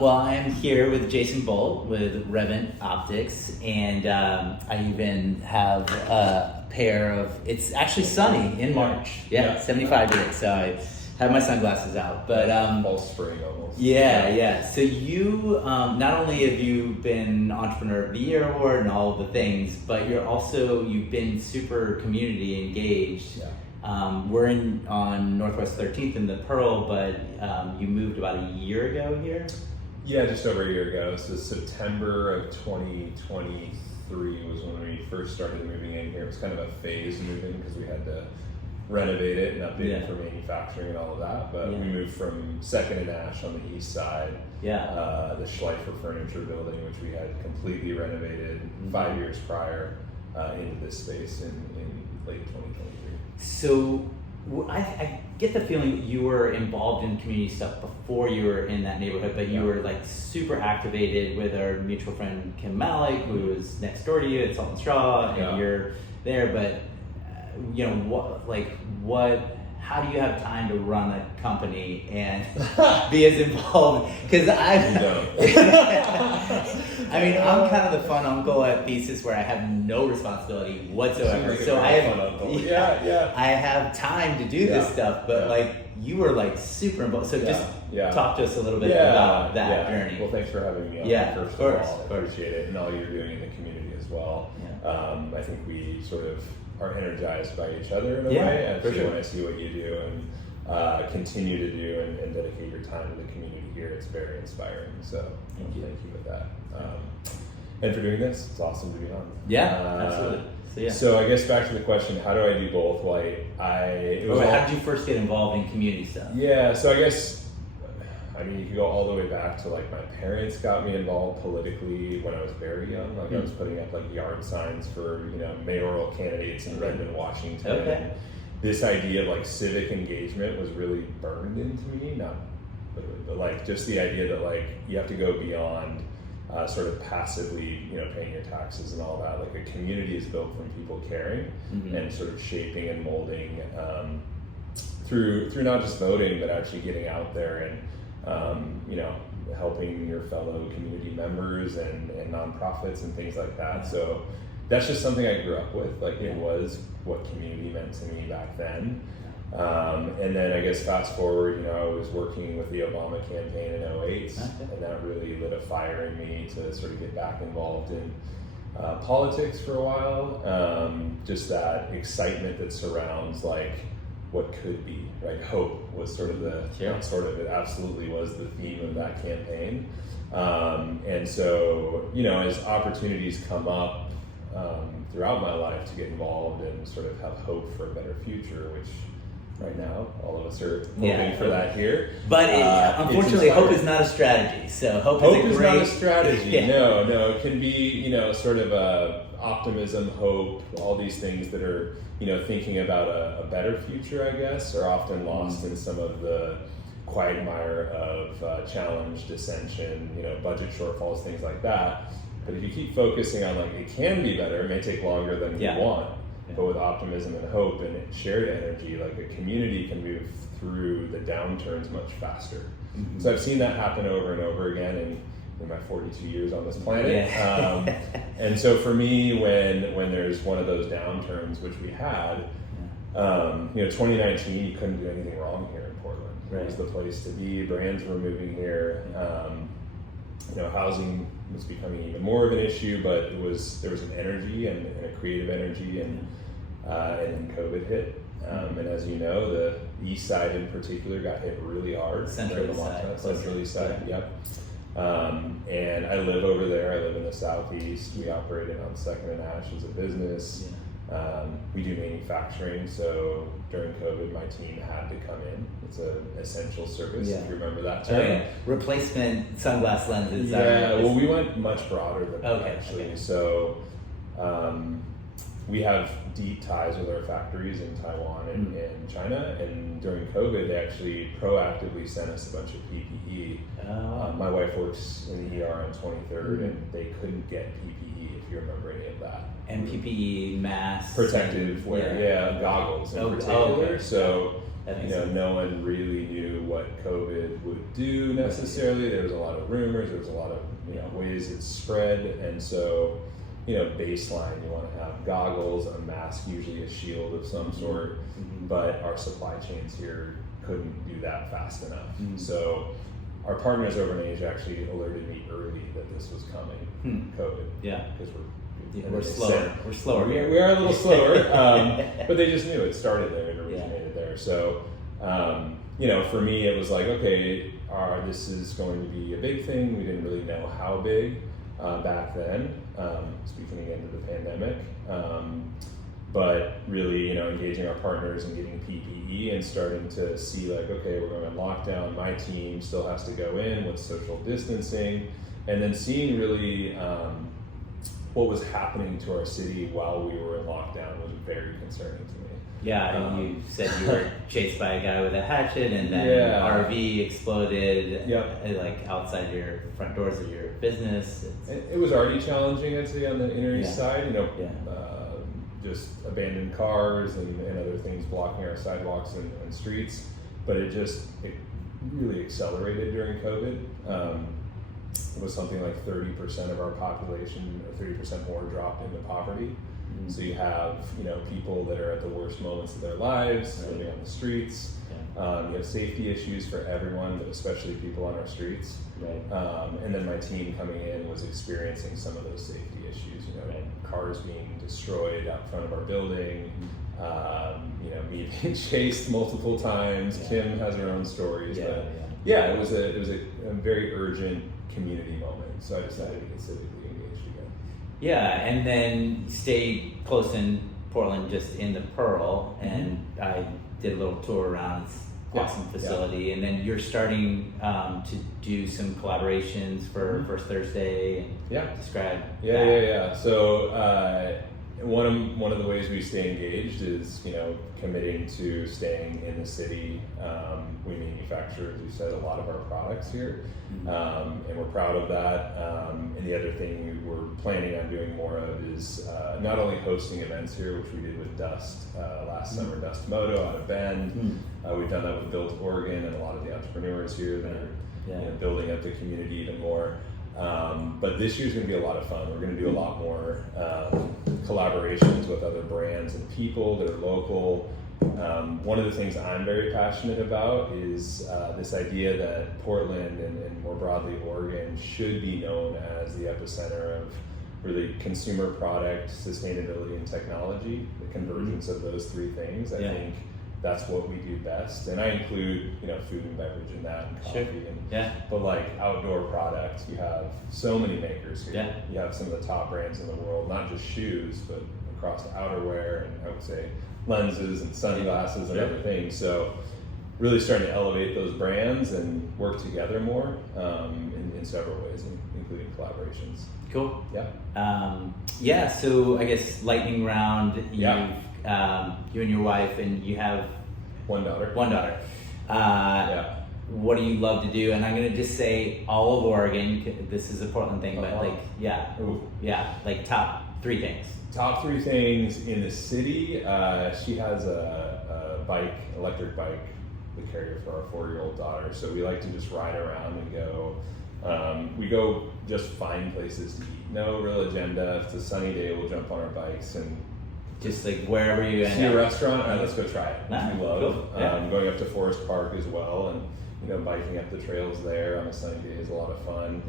Well, I am here with Jason Bolt with REVANT Optics, and I even have a pair of, it's actually sunny in March. Yeah, 75 degrees, so I have my sunglasses out. But fall spring almost. Yeah. So you, not only have you been Entrepreneur of the Year award and all of the things, but you've been super community engaged. Yeah. We're on Northwest 13th in the Pearl, but you moved about a year ago here? Yeah, just over a year ago. So September of 2023 was when we first started moving in here. It was kind of a phased move-in because we had to renovate it and update it for manufacturing and all of that. But we moved from 2nd and Ash on the east side, the Schleifer Furniture Building, which we had completely renovated 5 years prior, into this space in late 2023. So I get the feeling that you were involved in community stuff before you were in that neighborhood, but you were like super activated with our mutual friend Kim Malik, who was next door to you at Salt and Straw, and you're there. But how do you have time to run a company and be as involved? Because I'm kind of the fun uncle at Thesis where I have no responsibility whatsoever. So I have time to do this stuff, but you were super involved. So just talk to us a little bit about that journey. Well, thanks for having me on. First of all, I appreciate it, and all you're doing in the community as well. I think we sort of are energized by each other in a way. And when I see what you do and continue to do and dedicate your time to the community here, it's very inspiring. So thank you with that. And for doing this, it's awesome to be on. Absolutely. So I guess back to the question, how do I do both? How did you first get involved in community stuff? Yeah, so I guess, you could go all the way back to my parents got me involved politically when I was very young. I was putting up yard signs for mayoral candidates in Redmond, Washington. And this idea of civic engagement was really burned into me, not literally, but just the idea that you have to go beyond sort of passively paying your taxes and all that. A community is built from people caring and sort of shaping and molding through not just voting, but actually getting out there and helping your fellow community members and nonprofits and things like that. So that's just something I grew up with. It was what community meant to me back then. And then I guess fast forward, I was working with the Obama campaign in 2008, and that really lit a fire in me to sort of get back involved in politics for a while. Just that excitement that surrounds what could be, right? Hope was sort of it absolutely was the theme of that campaign. And so, as opportunities come up throughout my life to get involved and sort of have hope for a better future, which right now all of us are hoping for that here. But unfortunately, hope is not a strategy. So hope is not a strategy. No, it can be, sort of optimism, hope, all these things that are, thinking about a better future, I guess, are often lost in some of the quagmire of challenge, dissension, budget shortfalls, things like that. But if you keep focusing on it can be better, it may take longer than you want. But with optimism and hope and shared energy, a community can move through the downturns much faster. So I've seen that happen over and over again in my 42 years on this planet. And so for me, when there's one of those downturns, which we had, 2019, you couldn't do anything wrong here in Portland. It was the place to be. Brands were moving here. Housing was becoming even more of an issue, but there was an energy and a creative energy, and then COVID hit. And as you know, the east side in particular got hit really hard. Central East side, yep. And I live over there. I live in the southeast. We operated on 2nd and Ash as a business. We do manufacturing, so during COVID, my team had to come in. It's an essential service, if you remember that term. Replacement sunglass lenses. Well, we went much broader than that, actually. So we have deep ties with our factories in Taiwan and China, and during COVID, they actually proactively sent us a bunch of PPE. My wife works in the ER on 23rd, and they couldn't get PPE, if you remember any of that. And PPE, masks. Protective wear, goggles in particular. So no one really knew what COVID would do necessarily. There was a lot of rumors. There was a lot of ways it spread, and so baseline, you want to have goggles, a mask, usually a shield of some sort. But our supply chains here couldn't do that fast enough. So our partners over in Asia actually alerted me early that this was coming, COVID. Yeah, because we're slower. We're slower. We are a little slower, but they just knew it started there, it originated there. So, for me, it was like, okay, this is going to be a big thing. We didn't really know how big back then, speaking again to the pandemic. But really, engaging our partners and getting PPE and starting to see like, okay, we're going on lockdown. My team still has to go in with social distancing, and then seeing really what was happening to our city while we were in lockdown was very concerning to me. Yeah, and you said you were chased by a guy with a hatchet, and then RV exploded, like outside your front doors of your business. It was already challenging, I'd say, on the inner east side. Just abandoned cars and other things blocking our sidewalks and streets. But it really accelerated during COVID. It was something like 30% of our population, or 30% more, dropped into poverty. So you have, people that are at the worst moments of their lives, living on the streets. You have safety issues for everyone, but especially people on our streets. And then my team coming in was experiencing some of those safety issues. Cars being destroyed out front of our building. Me being chased multiple times. Kim has her own stories, but it was a very urgent community moment. So I decided to get civically engaged again. Yeah, and then stay close in Portland, just in the Pearl, and I did a little tour around. It's an awesome facility, and then you're starting to do some collaborations for First Thursday. Describe. So one of the ways we stay engaged is committing to staying in the city. We manufacture, as you said, a lot of our products here, and we're proud of that. And the other thing we're planning on doing more of is not only hosting events here, which we did with Dust last summer, Dust Moto out of Bend. We've done that with Built Oregon and a lot of the entrepreneurs here that are building up the community even more. But this year's going to be a lot of fun. We're going to do a lot more collaborations with other brands and people that are local. One of the things I'm very passionate about is this idea that Portland and more broadly Oregon should be known as the epicenter of really consumer product, sustainability, and technology, the convergence of those three things. I think that's what we do best, and I include food and beverage in that, and coffee, but like outdoor products, you have so many makers here. You have some of the top brands in the world, not just shoes, but across outerwear, and I would say lenses and sunglasses and other things. So really starting to elevate those brands and work together more in several ways, including collaborations. Cool. So I guess lightning round. You and your wife, and you have one daughter. What do you love to do? And I'm gonna just say all of Oregon. This is a Portland thing, but like top three things. Top three things in the city. She has a bike, electric bike, the carrier for our 4-year-old daughter. So we like to just ride around and go. We go just find places to eat. No real agenda. If it's a sunny day, we'll jump on our bikes and just like wherever you see a restaurant. Let's go try it. We love. Cool. Going up to Forest Park as well, and biking up the trails there on a sunny day is a lot of fun.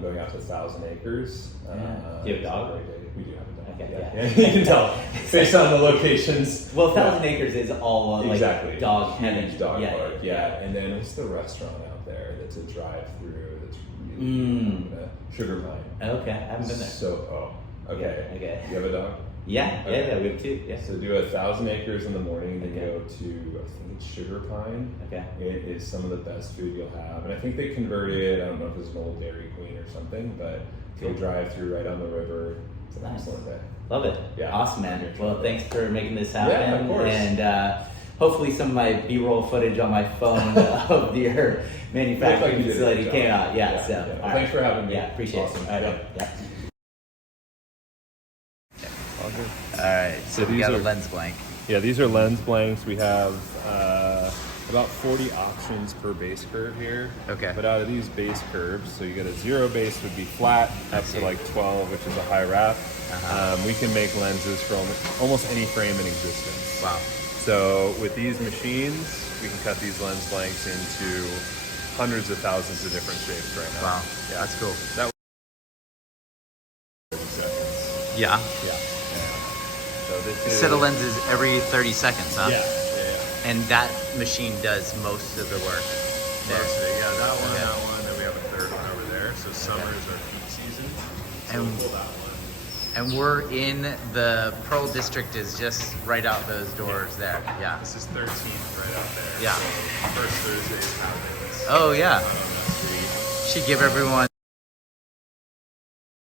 Going out to 1,000 Acres. Do you have a dog? We do have a dog. Okay, you can tell based on the locations. Well, 1,000 Acres is all like dog heaven. Huge dog park. And then what's the restaurant out there that's a drive-through that's really Sugar Pine. Okay, I haven't been there. Okay. You have a dog? Yeah, we have two. So do 1,000 Acres in the morning, then go to, I think it's Sugar Pine. It is some of the best food you'll have. And I think they converted, I don't know if it's an old Dairy Queen or something, but you'll drive through right on the river. It's an excellent day. Love it. Awesome, man. Well, thanks for making this happen. Yeah, of course. And hopefully some of my B-roll footage on my phone of your manufacturing facility came out. Thanks for having me. Appreciate it. All right, so we got a lens blank. These are lens blanks. We have about 40 options per base curve here. Okay. But out of these base curves, so you get a 0 base would be flat, up to like 12, which is a high wrap. We can make lenses for almost any frame in existence. Wow. So with these machines, we can cut these lens lengths into hundreds of thousands of different shapes right now. Wow. Yeah, that's cool. That was 30 seconds. Yeah. Yeah. So this A is set of lenses every 30 seconds, huh? Yeah. And that machine does most of the work there. Most of it, yeah, that one, Okay. that one, then we have a third one over there. So summer is our peak season. So And- we'll pull that one. And we're in the Pearl District is just right out those doors there. Yeah. This is 13th right out there. Yeah. So first Thursday is happens Oh yeah. on that street. Should give everyone